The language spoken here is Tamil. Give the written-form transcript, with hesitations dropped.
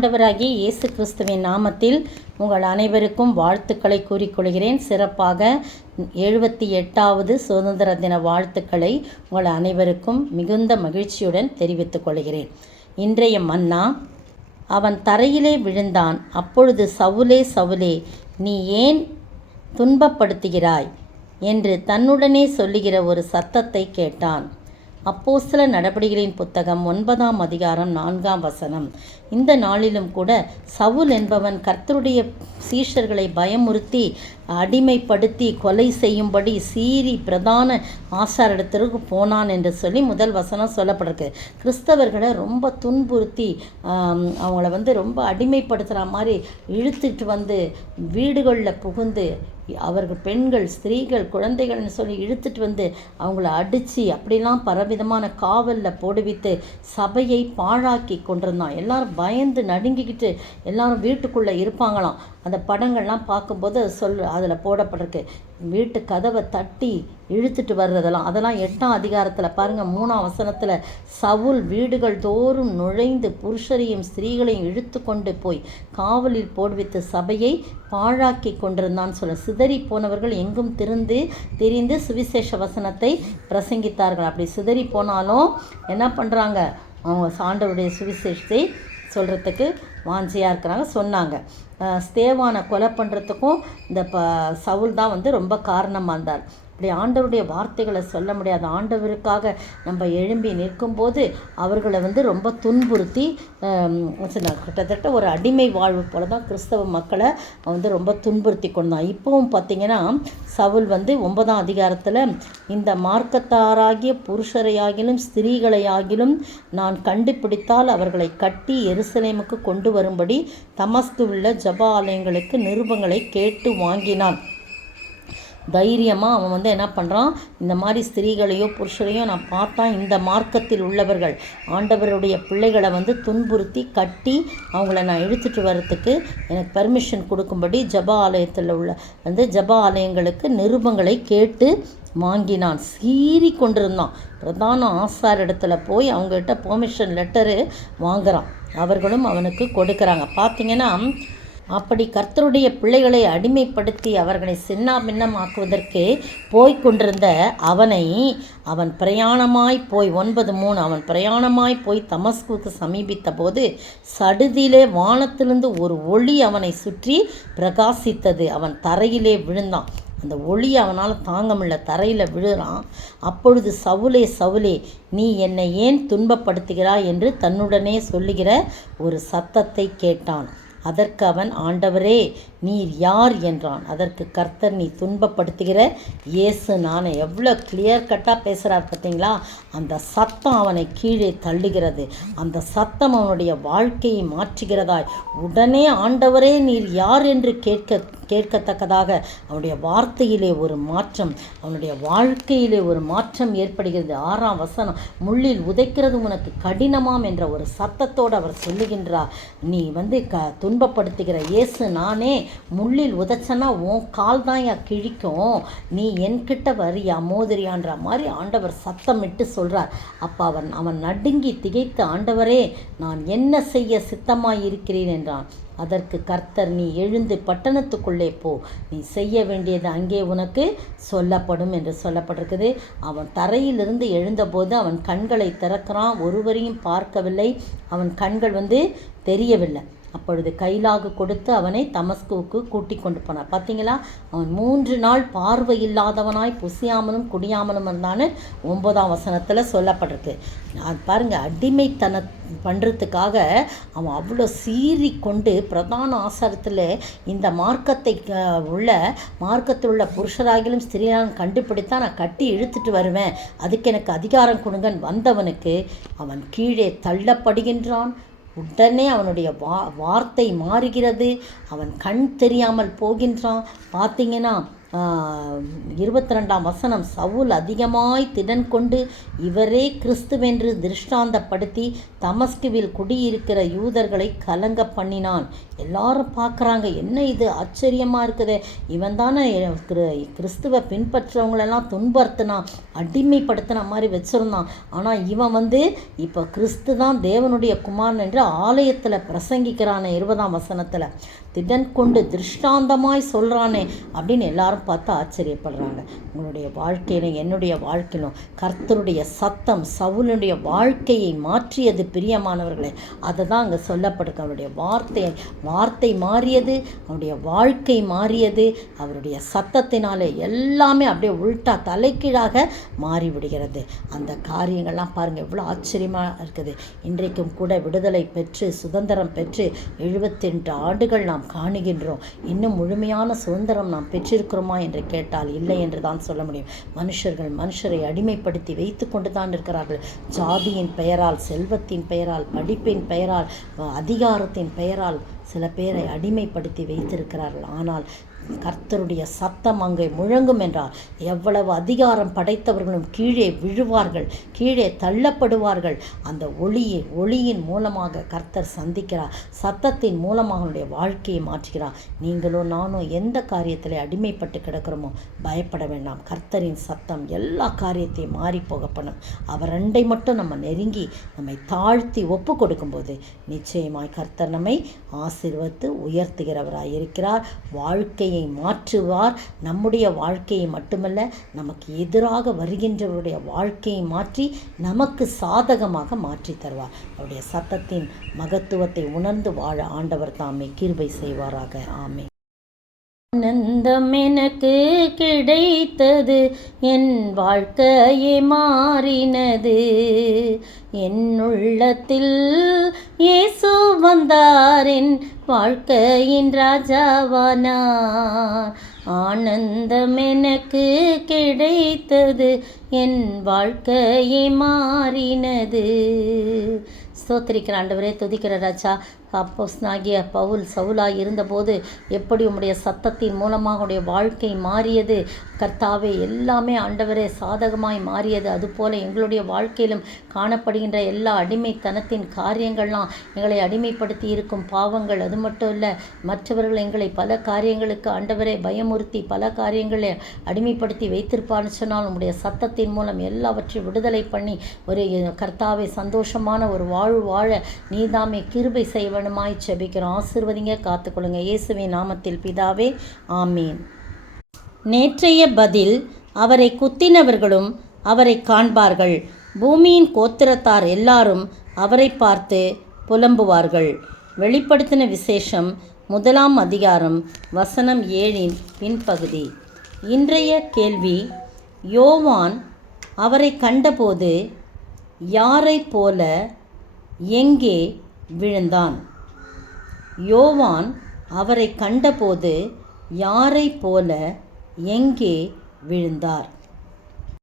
ஆண்டவராகிய இயேசு கிறிஸ்துவின் நாமத்தில் உங்கள் அனைவருக்கும் வாழ்த்துக்களை கூறிக்கொள்கிறேன். சிறப்பாக 78வது சுதந்திர தின வாழ்த்துக்களை உங்கள் அனைவருக்கும் மிகுந்த மகிழ்ச்சியுடன் தெரிவித்துக் கொள்கிறேன். இன்றைய மன்னா, அவன் தரையிலே விழுந்தான். அப்பொழுது சவுலே, சவுலே, நீ ஏன் துன்பப்படுத்துகிறாய் என்று தன்னுடனே சொல்லுகிற ஒரு சத்தத்தை கேட்டான். அப்போஸ்தலர் நடபடிகளின் புத்தகம் 9ஆம் அதிகாரம் 4ஆம் வசனம். இந்த நாளிலும் கூட சவுல் என்பவன் கர்த்தருடைய சீஷர்களை பயமுறுத்தி அடிமைப்படுத்தி கொலை செய்யும்படி சீரி பிரதான ஆசாரிடத்திற்கு போனான் என்று சொல்லி முதல் வசனம் சொல்லப்பட்டிருக்கு. கிறிஸ்தவர்களை ரொம்ப துன்புறுத்தி அவங்கள ரொம்ப அடிமைப்படுத்துகிற மாதிரி இழுத்துட்டு வந்து வீடுகளில் புகுந்து அவர்கள் பெண்கள், ஸ்திரீகள், குழந்தைகள்னு சொல்லி இழுத்துட்டு வந்து அவங்கள அடித்து அப்படிலாம் பலவிதமான காவலில் போடுவித்து சபையை பாழாக்கி கொண்டிருந்தான். எல்லாரும் பயந்து நடுங்கிக்கிட்டு எல்லாரும் வீட்டுக்குள்ளே இருப்பாங்களாம். அந்த படங்கள்லாம் பார்க்கும்போது அதில் போடப்பட்டிருக்கு. வீட்டு கதவை தட்டி இழுத்துட்டு வர்றதெல்லாம், அதெல்லாம் 8ஆம் அதிகாரத்தில் பாருங்கள், 3ஆம் வசனத்தில் சவுல் வீடுகள் தோறும் நுழைந்து புருஷரையும் ஸ்திரீகளையும் இழுத்து கொண்டு போய் காவலில் போடுவித்து சபையை பாழாக்கி கொண்டிருந்தான்னு சொல்ல. சிதறி போனவர்கள் எங்கும் திரிந்து சுவிசேஷ வசனத்தை பிரசங்கித்தார்கள். அப்படி சிதறி போனாலும் என்ன பண்ணுறாங்க, அவங்க ஆண்டவருடைய சுவிசேஷத்தை சொல்கிறதுக்கு வாஞ்சியாக இருக்கிறாங்க. சொன்னாங்க. ஸ்தேவானை கொலை பண்ணுறதுக்கும் இந்த சவுல் தான் ரொம்ப காரணமாக இருந்தார். இப்படி ஆண்டவருடைய வார்த்தைகளை சொல்ல முடியாத ஆண்டவருக்காக நம்ம எழும்பி நிற்கும்போது அவர்களை ரொம்ப துன்புறுத்தி கிட்டத்தட்ட ஒரு அடிமை வாழ்வு போல தான் கிறிஸ்தவ மக்களை ரொம்ப துன்புறுத்தி கொண்டான். இப்போவும் பார்த்திங்கன்னா சவுல் 9ஆம் அதிகாரத்தில் இந்த மார்க்கத்தாராகிய புருஷரையாகிலும் ஸ்திரீகளையாகிலும் நான் கண்டுபிடித்தால் அவர்களை கட்டி எருசலேமுக்கு கொண்டு வரும்படி தமஸ்குவுள்ள ஜெப ஆலயங்களுக்கு நிருபங்களை கேட்டு வாங்கினான். தைரியமாக அவன் என்ன பண்ணுறான், இந்த மாதிரி ஸ்திரீகளையோ புருஷரையோ நான் பார்த்தா இந்த மார்க்கத்தில் உள்ளவர்கள் ஆண்டவருடைய பிள்ளைகளை துன்புறுத்தி கட்டி அவங்கள நான் இழுத்துட்டு வர்றதுக்கு எனக்கு பர்மிஷன் கொடுக்கும்படி ஜெப ஆலயத்தில் உள்ள ஜெப ஆலயங்களுக்கு நிருபங்களை கேட்டு வாங்கினான். சீறி கொண்டிருந்தான். பிரதான ஆசாரிடத்துல போய் அவங்ககிட்ட பெர்மிஷன் லெட்டரு வாங்குகிறான். அவர்களும் அவனுக்கு கொடுக்குறாங்க. பார்த்திங்கன்னா அப்படி கர்த்தருடைய பிள்ளைகளை அடிமைப்படுத்தி அவர்களை சின்னாபின்னமாக்குவதற்கு போய்கொண்டிருந்த அவன் பிரயாணமாய் போய் 9:3 அவன் பிரயாணமாய் போய் தமஸ்குவுக்கு சமீபித்த போது சடுதியிலே வானத்திலிருந்து ஒரு ஒளி அவனை சுற்றி பிரகாசித்தது. அவன் தரையிலே விழுந்தான். அந்த ஒளி அவனால் தாங்க முடியல, தரையில் விழுறான். அப்பொழுது சவுலே, சவுலே, நீ என்னை ஏன் துன்பப்படுத்துகிறாய் என்று தன்னுடனே சொல்லுகிற ஒரு சத்தத்தை கேட்டான். அதற்கு அவன், ஆண்டவரே, நீர் யார் என்றான். அதற்கு கர்த்தர், நீ துன்பப்படுத்துகிற இயேசு நானே. எவ்வளோ கிளியர் கட்டாக பேசுகிறார் பார்த்தீங்களா? அந்த சத்தம் அவனை கீழே தள்ளுகிறது. அந்த சத்தம் அவனுடைய வாழ்க்கையை மாற்றுகிறதாய் உடனே ஆண்டவரே நீர் யார் என்று கேட்கத்தக்கதாக அவனுடைய வார்த்தையிலே ஒரு மாற்றம், அவனுடைய வாழ்க்கையிலே ஒரு மாற்றம் ஏற்படுகிறது. 6ஆம் வசனம், முள்ளில் உதைக்கிறது உனக்கு கடினமாம் என்ற ஒரு சத்தத்தோடு அவர் சொல்லுகின்றார். நீ துன்பப்படுத்துகிற இயேசு நானே. முள்ளில் உதைச்சனா உன் கால் தான் கிழிக்கும், நீ என்கிட்ட வரியா மோதிரியான்ற மாதிரி ஆண்டவர் சத்தமிட்டு சொல்கிறார். அப்போ அவன் நடுங்கி திகைத்து, ஆண்டவரே, நான் என்ன செய்ய சித்தமாய் இருக்கிறேன் என்றான். அதற்கு கர்த்தர், நீ எழுந்து பட்டணத்துக்குள்ளே போ, நீ செய்ய வேண்டியது அங்கே உனக்கு சொல்லப்படும் என்று சொல்லப்பட்டிருக்குது. அவன் தரையிலிருந்து எழுந்தபோது அவன் கண்களை திறக்கிறான். ஒருவரையும் பார்க்கவில்லை. அவன் கண்கள் தெரியவில்லை. அப்பொழுது கைலாகு கொடுத்து அவனை தமஸ்குவுக்கு கூட்டி கொண்டு போனார். பார்த்தீங்களா, அவன் 3 நாள் பார்வை இல்லாதவனாய் புசியாமலும் குடியாமலும் இருந்தான்னு 9ஆம் வசனத்தில் சொல்லப்பட்டிருக்கு. அது பாருங்கள், அடிமைத்தன பண்ணுறதுக்காக அவன் அவ்வளோ சீறி கொண்டு பிரதான ஆசாரத்தில் இந்த மார்க்கத்தில் உள்ள புருஷராகிலும் ஸ்திரீயாலும் கண்டுபிடித்தா நான் கட்டி இழுத்துட்டு வருவேன், அதுக்கு எனக்கு அதிகாரம் கொடுங்கன்னு வந்தவனுக்கு அவன் கீழே தள்ளப்படுகின்றான். உடனே அவனுடைய வார்த்தை மாறுகிறது. அவன் கண் தெரியாமல் போகின்றான். பார்த்தீங்கன்னா 22ஆம் வசனம், சவுல் அதிகமாய் திடன் கொண்டு இவரே கிறிஸ்துவென்று திருஷ்டாந்தப்படுத்தி தமஸ்குவில் குடியிருக்கிற யூதர்களை கலங்க பண்ணினான். எல்லாரும் பார்க்குறாங்க, என்ன இது ஆச்சரியமாக இருக்குது, இவன் தானே கிறிஸ்துவை பின்பற்றவங்களெல்லாம் துன்புறுத்தினான், அடிமைப்படுத்தின மாதிரி வச்சுருந்தான். ஆனால் இவன் இப்போ கிறிஸ்து தான் தேவனுடைய குமாரன் என்று ஆலயத்தில் பிரசங்கிக்கிறானே 20ஆம் வசனத்தில், திடன் கொண்டு திருஷ்டாந்தமாய் சொல்கிறானே அப்படின்னு எல்லாரும் பார்த்து ஆச்சரியப்படுறாங்க. உங்களுடைய வாழ்க்கையிலும் என்னுடைய வாழ்க்கையிலும் கர்த்தருடைய சத்தம் சவுலுடைய வாழ்க்கையை மாற்றியது பிரியமானவர்களே. அதை தான் அங்கே சொல்லப்படுது. அவருடைய வார்த்தை மாறியது, அவருடைய வாழ்க்கை மாறியது. அவருடைய சத்தத்தினாலே எல்லாமே அப்படியே உள்டா தலைக்கீழாக மாறிவிடுகிறது. அந்த காரியங்கள்லாம் பாருங்கள் எவ்வளோ ஆச்சரியமாக இருக்குது. இன்றைக்கும் கூட விடுதலை பெற்று சுதந்திரம் பெற்று 78 ஆண்டுகள் நாம் காணுகின்றோம். இன்னும் முழுமையான சுதந்திரம் நாம் பெற்றிருக்கிறோமா என்று கேட்டால் இல்லை என்று தான் சொல்ல முடியும். மனுஷரை அடிமைப்படுத்தி வைத்து கொண்டு தான் இருக்கிறார்கள். ஜாதியின் பெயரால், செல்வத்தின் பெயரால், படிப்பின் பெயரால், அதிகாரத்தின் பெயரால் சில பேரை அடிமைப்படுத்தி வைத்திருக்கிறார்கள். ஆனால் கர்த்தருடைய சத்தம் அங்கே முழங்கும் என்றால் எவ்வளவு அதிகாரம் படைத்தவர்களும் கீழே விழுவார்கள், கீழே தள்ளப்படுவார்கள். அந்த ஒளியின் மூலமாக கர்த்தர் சந்திக்கிறார், சத்தத்தின் மூலமாக அவனுடைய வாழ்க்கையை மாற்றுகிறார். நீங்களோ நானோ எந்த காரியத்தில் அடிமைப்பட்டு கிடக்கிறோமோ பயப்பட வேண்டாம். கர்த்தரின் சத்தம் எல்லா காரியத்தையும் மாறி போக பண்ணும். அவர் ரெண்டை மட்டும் நம்ம நெருங்கி நம்மை தாழ்த்தி ஒப்பு கொடுக்கும்போது நிச்சயமாய் கர்த்தர் நம்மை ஆசீர்வதித்து உயர்த்துகிறவராய் இருக்கிறார். வாழ்க்கையை மாற்றுவார். நம்முடைய வாழ்க்கையை மட்டுமல்ல, நமக்கு எதிராக வருகின்றவருடைய வாழ்க்கையை மாற்றி நமக்கு சாதகமாக மாற்றி தருவார். அவருடைய சத்தத்தின் மகத்துவத்தை உணர்ந்து வாழ ஆண்டவர் தாமே கிருபை செய்வாராக. ஆமென். ஆனந்தம் எனக்கு கிடைத்தது, என் வாழ்க்கையே மாறினது, என் உள்ளத்தில் இயேசு வந்தார், என் வாழ்க்கையின் ராஜாவானார். ஆனந்தம் எனக்கு கிடைத்தது, என் வாழ்க்கையே மாறினது. ஸ்தோத்திரிக்கிற ஆண்டவரே, துதிக்கிற ராஜா. அப்போஸ்தலனாகிய பவுல் சவுலாய் இருந்தபோது எப்படி உம்முடைய சத்தத்தின் மூலமாக உடைய வாழ்க்கை மாறியது கர்த்தாவே, எல்லாமே ஆண்டவரே சாதகமாய் மாறியது. அதுபோல் எங்களுடைய வாழ்க்கையிலும் காணப்படுகின்ற எல்லா அடிமைத்தனத்தின் காரியங்கள்லாம், எங்களை அடிமைப்படுத்தி இருக்கும் பாவங்கள், அது மட்டும் இல்லை மற்றவர்கள் எங்களை பல காரியங்களுக்கு ஆண்டவரே பயமுறுத்தி பல காரியங்களை அடிமைப்படுத்தி வைத்திருப்பான்னு சொன்னால் உம்முடைய சத்தத்தின் மூலம் எல்லாவற்றையும் விடுதலை பண்ணி ஒரு கர்த்தாவே சந்தோஷமான ஒரு வாழ்வு வாழ நீதாமே கிருபை செய்வ செபிக்கிறோம். ஆசீர்வதிங்க, காத்துக்கொள்ளுங்க. இயேசுவின் நாமத்தில் பிதாவே, ஆமீன். நேற்றைய பதில், அவரை குத்தினவர்களும் அவரை காண்பார்கள், பூமியின் கோத்திரத்தார் எல்லாரும் அவரை பார்த்து புலம்புவார்கள். வெளிப்படுத்தின விசேஷம் 1ஆம் அதிகாரம் வசனம் 7 பின்பகுதி. இன்றைய கேள்வி, யோவான் அவரை கண்டபோது யாரை போல எங்கே விழுந்தான்? யோவான் அவரை கண்டபோது யாரை போல எங்கே விழுந்தார்?